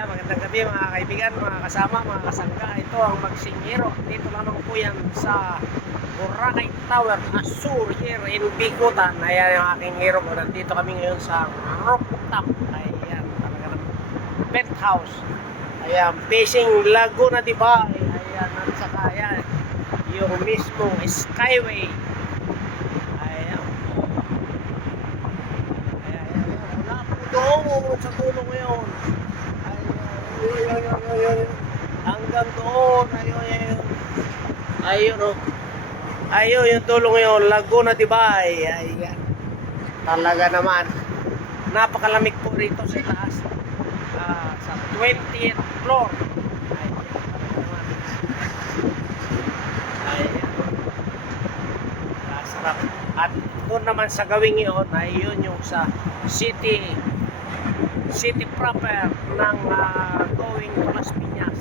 Ayan, magandang gabi mga kaibigan, mga kasama, mga kasangga. Ito ang Magsingiro. Dito lamang po yan sa Boracay Tower, Azur, here in Bikutan. Ayan yung aking hero ko. Nandito kami ngayon sa rooftop. Ayan, talaga ng penthouse. Ayan, facing Laguna, diba? Ayan, at saka ayan, yung mismong Skyway. Ayan. Ayan, wala po doon sa tulong ngayon. Ayun. Hanggang doon. Ayun, oh. Ayun, yung tulong yun. Laguna, diba? Ayan. Talaga naman. Napakalamig po rito sa taas. Sa 20th floor. Ayan. Ayan. Sarap. At doon naman sa gawing yun, ayun yung sa city proper ng going to Las Piñas.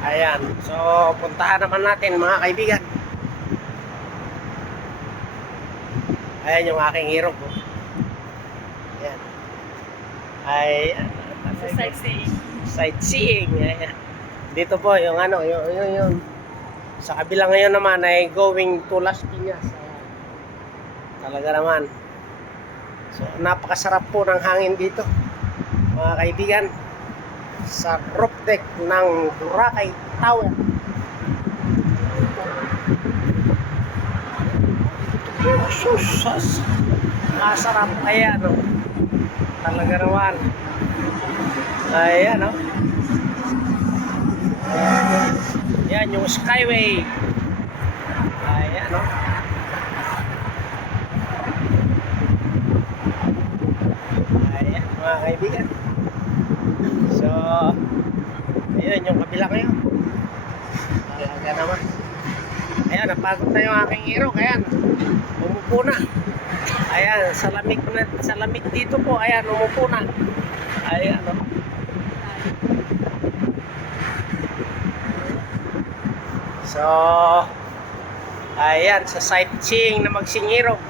Ayan, so puntahan naman natin mga kaibigan. Ayan yung aking hero ko. Ayan. Ayan. Sightseeing. Ayan. Dito po yung ano, yung sa kabila ngayon naman ay going to Las Piñas. Ayan. Talaga naman. So, napakasarap po ng hangin dito, mga kaibigan, sa roof deck ng Boracay Tower. Sus, masarap. Ayan, oh. Talaga naman. Ayan, oh. Ayan, yung Skyway. Ayan, oh. Mga kaibigan. So, ayun yung kabila kayo. Talaga naman. Ayan, napagod na yung aking hero. Ayan, umupo na. Ayan, sa lamig dito po. Ayan, umupo na. Ayan, oh. So, ayan, sa sightseeing na Magsingiro.